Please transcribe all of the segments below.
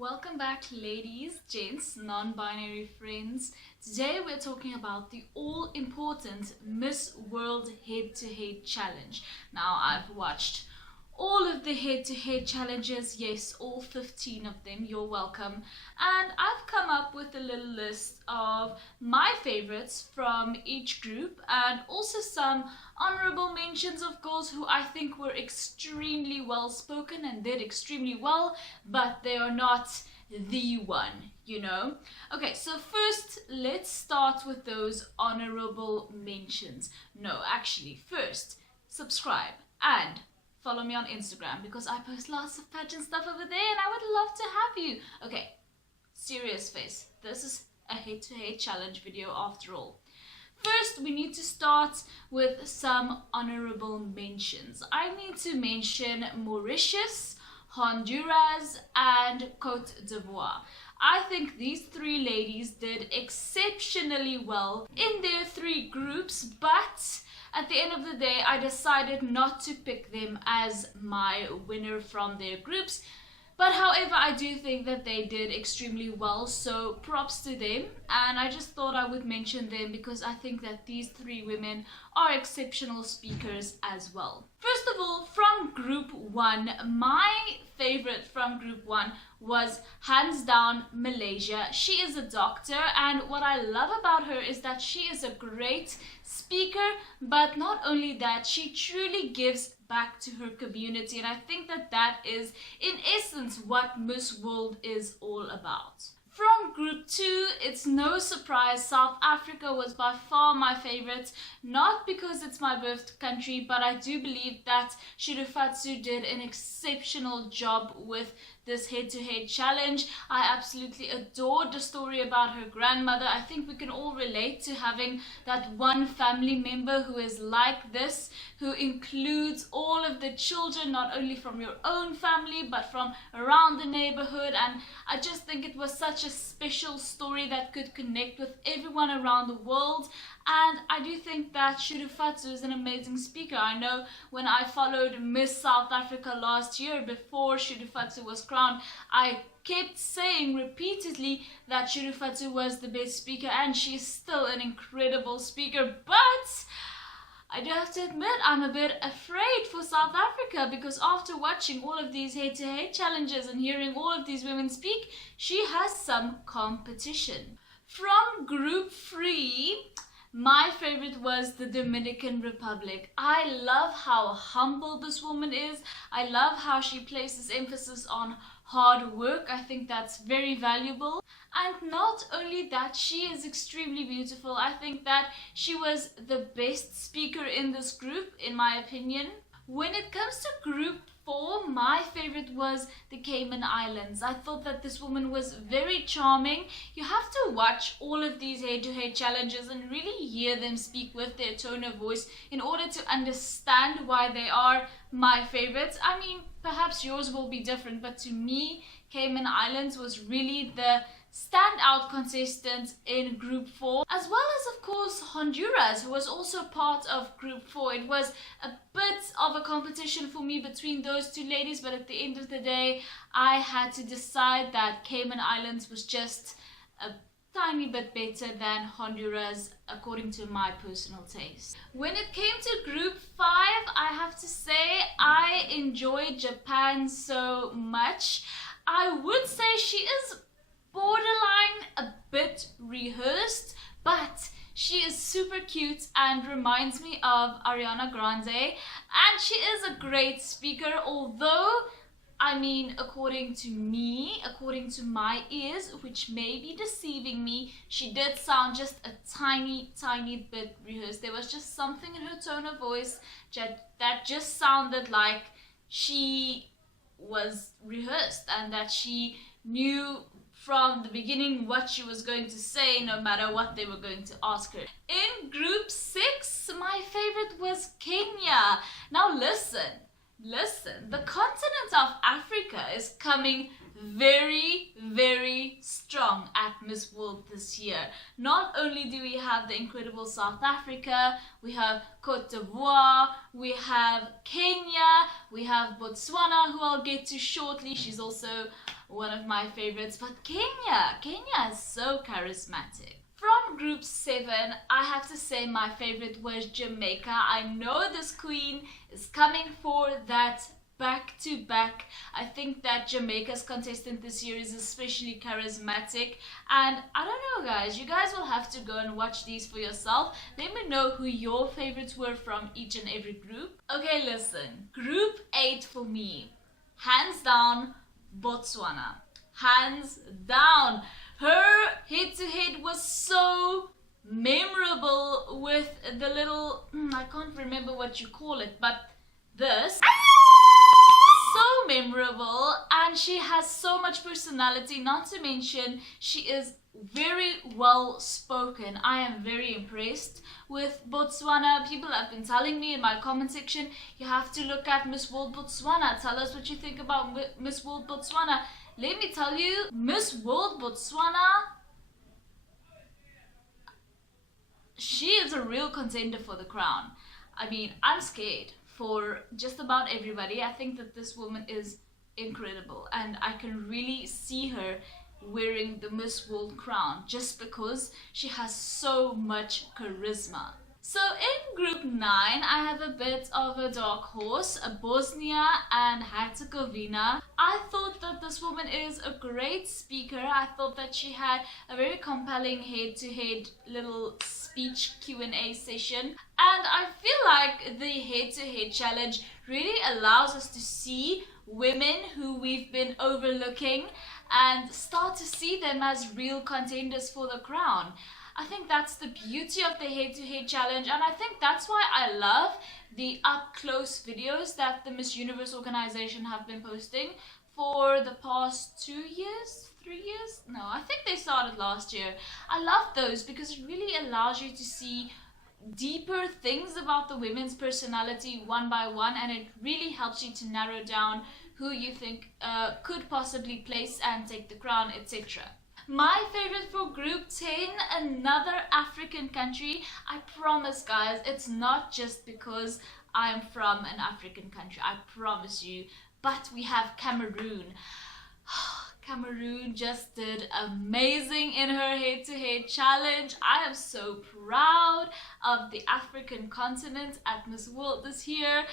Welcome back, ladies, gents, non-binary friends. Today we're talking about the all-important Miss World head-to-head challenge. Now, I've watched all of the head-to-head challenges, yes, all 15 of them, you're welcome. And I've come up with a little list of my favorites from each group and also some honorable mentions of girls who I think were extremely well spoken and did extremely well, but they are not the one, you know. Okay, so first let's start with those honorable mentions. No, actually, first subscribe and follow me on Instagram because I post lots of pageant stuff over there and I would love to have you. Okay, serious face. This is a head-to-head challenge video after all. First, we need to start with some honorable mentions. I need to mention Mauritius, Honduras, and Cote d'Ivoire. I think these three ladies did exceptionally well in their three groups, but at the end of the day, I decided not to pick them as my winner from their groups. But however, I do think that they did extremely well, so props to them. And I just thought I would mention them because I think that these three women are exceptional speakers as well. First of all, from Group 1, my favorite from Group 1 was hands down Malaysia. She is a doctor, and what I love about her is that she is a great speaker, but not only that, she truly gives back to her community, and I think that that is in essence what Miss World is all about. From Group 2, it's no surprise, South Africa was by far my favorite, not because it's my birth country, but I do believe that Shirifatsu did an exceptional job with this head-to-head challenge. I absolutely adored the story about her grandmother. I think we can all relate to having that one family member who is like this, who includes all of the children, not only from your own family, but from around the neighborhood. And I just think it was such a special story that could connect with everyone around the world. And I do think that Shirifatsu is an amazing speaker. I know when I followed Miss South Africa last year, before Shirifatsu was crowned, I kept saying repeatedly that Shirifatsu was the best speaker, and she's still an incredible speaker. But I do have to admit, I'm a bit afraid for South Africa because after watching all of these head-to-head challenges and hearing all of these women speak, she has some competition. From Group 3, my favorite was the Dominican Republic. I love how humble this woman is. I love how she places emphasis on hard work. I think that's very valuable. And not only that, she is extremely beautiful. I think that she was the best speaker in this group, in my opinion. When it comes to Group 4, my favorite was the Cayman Islands. I thought that this woman was very charming. You have to watch all of these head-to-head challenges and really hear them speak with their tone of voice in order to understand why they are my favorites. I mean, perhaps yours will be different, but to me, Cayman Islands was really the standout contestant in Group 4, as well as of course Honduras, who was also part of Group 4. It was a bit of a competition for me between those two ladies, but at the end of the day I had to decide that Cayman Islands was just a tiny bit better than Honduras according to my personal taste. When it came to Group 5, I have to say I enjoyed Japan so much. I would say she is borderline a bit rehearsed, but she is super cute and reminds me of Ariana Grande, and she is a great speaker, although I mean, according to me, according to my ears, which may be deceiving me, she did sound just a tiny bit rehearsed. There was just something in her tone of voice that just sounded like she was rehearsed and that she knew from the beginning what she was going to say, no matter what they were going to ask her. In Group 6, my favorite was Kenya. Now listen, the continent of Africa is coming very strong at Miss World this year. Not only do we have the incredible South Africa, we have Cote d'Ivoire, we have Kenya, we have Botswana, who I'll get to shortly. She's also one of my favorites. But Kenya is so charismatic. From Group 7, I have to say my favorite was Jamaica. I know this queen is coming for that back-to-back. I think that Jamaica's contestant this year is especially charismatic, and I don't know guys, you guys will have to go and watch these for yourself. Let me know who your favorites were from each and every group. Okay, listen, Group 8 for me, hands down, Botswana. Hands down. Her head-to-head was so memorable with the little, I can't remember what you call it, but this. So memorable, and she has so much personality, not to mention she is very well spoken. I am very impressed with Botswana. People have been telling me in my comment section, you have to look at Miss World Botswana. Tell us what you think about Miss World Botswana. Let me tell you, Miss World Botswana, she is a real contender for the crown. I mean, I'm scared for just about everybody. I think that this woman is incredible, and I can really see her wearing the Miss World crown just because she has so much charisma. So in Group 9, I have a bit of a dark horse, a Bosnia and Herzegovina. I thought that this woman is a great speaker. I thought that she had a very compelling head-to-head little speech Q&A session. And I feel like the head-to-head challenge really allows us to see women who we've been overlooking and start to see them as real contenders for the crown. I think that's the beauty of the head-to-head challenge, and I think that's why I love the up-close videos that the Miss Universe organization have been posting for the past 2 years, 3 years? No, I think they started last year. I love those because it really allows you to see deeper things about the women's personality one by one, and it really helps you to narrow down who you think could possibly place and take the crown, etc. My favorite for Group 10, another African country. I promise guys, it's not just because I'm from an African country, I promise you, but we have Cameroon. Cameroon just did amazing in her head-to-head challenge. I am so proud of the African continent at Miss World this year.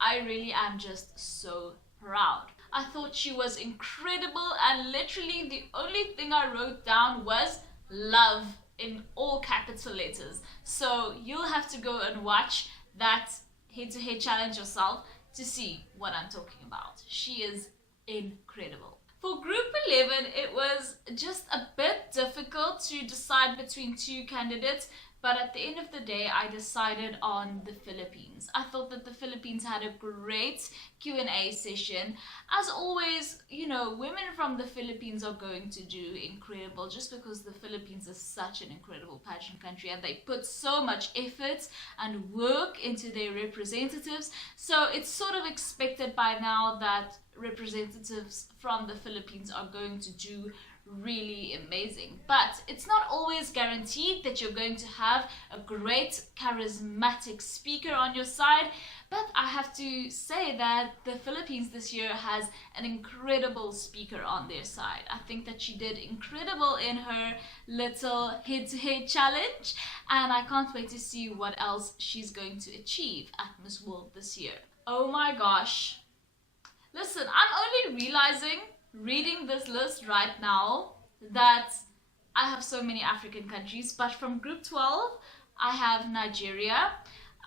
I really am just so proud. I thought she was incredible, and literally the only thing I wrote down was love in all capital letters. So you'll have to go and watch that head-to-head challenge yourself to see what I'm talking about. She is incredible. For Group 11, it was just a bit difficult to decide between two candidates, but at the end of the day, I decided on the Philippines. I thought that the Philippines had a great Q&A session. As always, you know, women from the Philippines are going to do incredible just because the Philippines is such an incredible pageant country and they put so much effort and work into their representatives. So it's sort of expected by now that representatives from the Philippines are going to do really amazing, but it's not always guaranteed that you're going to have a great charismatic speaker on your side. But I have to say that the Philippines this year has an incredible speaker on their side. I think that she did incredible in her little head-to-head challenge, and I can't wait to see what else she's going to achieve at Miss World this year. Oh my gosh, listen, I'm only realizing reading this list right now that I have so many African countries, but from Group 12 I have Nigeria.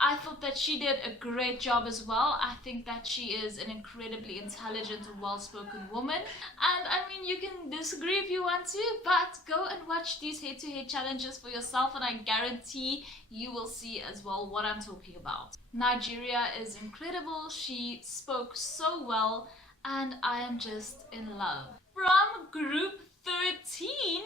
I thought that she did a great job as well. I think that she is an incredibly intelligent and well-spoken woman, and I mean, you can disagree if you want to, but go and watch these head-to-head challenges for yourself and I guarantee you will see as well what I'm talking about. Nigeria is incredible. She spoke so well and I am just in love. From Group 13,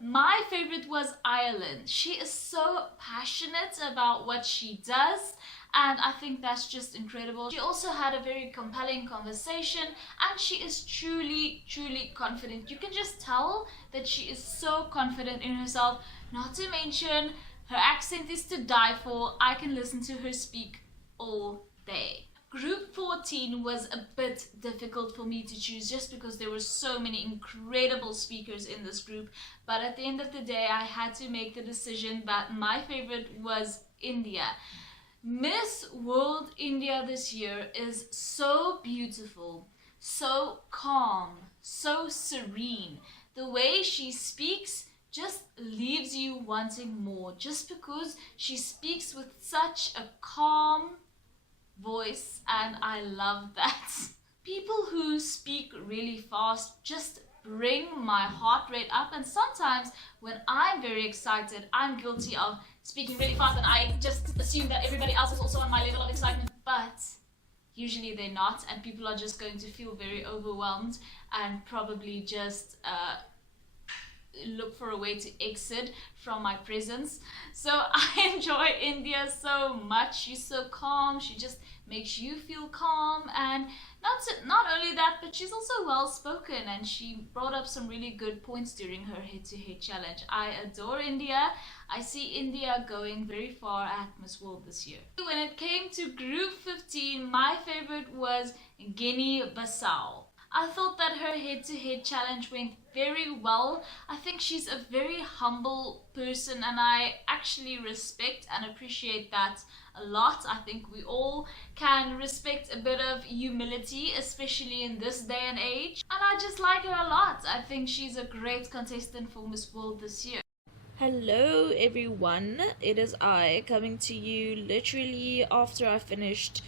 my favorite was Ireland. She is so passionate about what she does, and I think that's just incredible. She also had a very compelling conversation, and she is truly confident. You can just tell that she is so confident in herself. Not to mention, her accent is to die for. I can listen to her speak all day. Group 14 was a bit difficult for me to choose just because there were so many incredible speakers in this group, but at the end of the day I had to make the decision that my favorite was India. Miss World India this year is so beautiful, so calm, so serene. The way she speaks just leaves you wanting more, just because she speaks with such a calm voice, and I love that. People who speak really fast just bring my heart rate up, and sometimes when I'm very excited, I'm guilty of speaking really fast and I just assume that everybody else is also on my level of excitement, but usually they're not, and people are just going to feel very overwhelmed and probably just look for a way to exit from my presence. So I enjoy India so much. She's so calm, she just makes you feel calm, and not only that, but she's also well spoken, and she brought up some really good points during her head-to-head challenge. I adore India. I see India going very far at Miss World this year. When it came to group 15, my favorite was Guinea-Bissau. I thought that her head-to-head challenge went very well. I think she's a very humble person, and I actually respect and appreciate that a lot. I think we all can respect a bit of humility, especially in this day and age, and I just like her a lot. I think she's a great contestant for Miss World this year. Hello everyone, it is I coming to you literally after I finished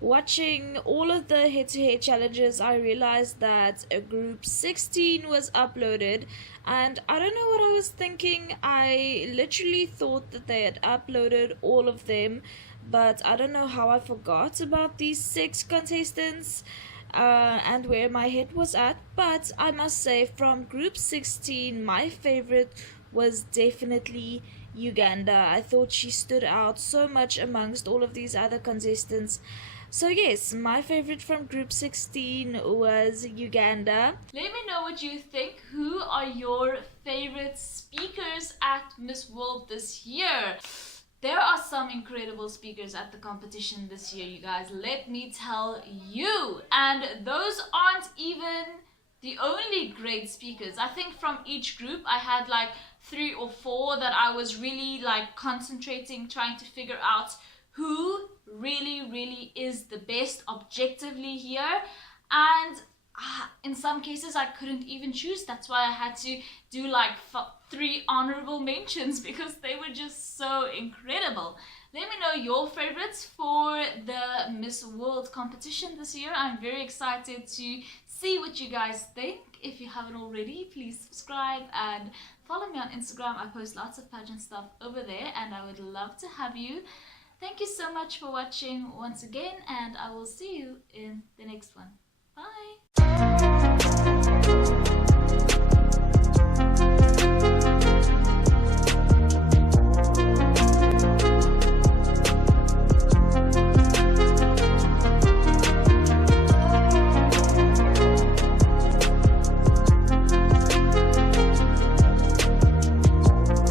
watching all of the head-to-head challenges. I realized that a group 16 was uploaded, and I don't know what I was thinking. I literally thought that they had uploaded all of them, but I don't know how I forgot about these 6 contestants and where my head was at. But I must say, from group 16, my favorite was definitely Uganda. I thought she stood out so much amongst all of these other contestants. So yes, my favorite from group 16 was Uganda. Let me know what you think. Who are your favorite speakers at Miss World this year? There are some incredible speakers at the competition this year, you guys. Let me tell you. And those aren't even the only great speakers. I think from each group I had like 3 or 4 that I was really like concentrating, trying to figure out who really is the best objectively here, and in some cases I couldn't even choose. That's why I had to do like 3 honorable mentions because they were just so incredible. Let me know your favorites for the Miss World competition this year. I'm very excited to see what you guys think. If you haven't already, please subscribe and follow me on Instagram. I post lots of pageant stuff over there, and I would love to have you. Thank you so much for watching once again, and I will see you in the next one. Bye!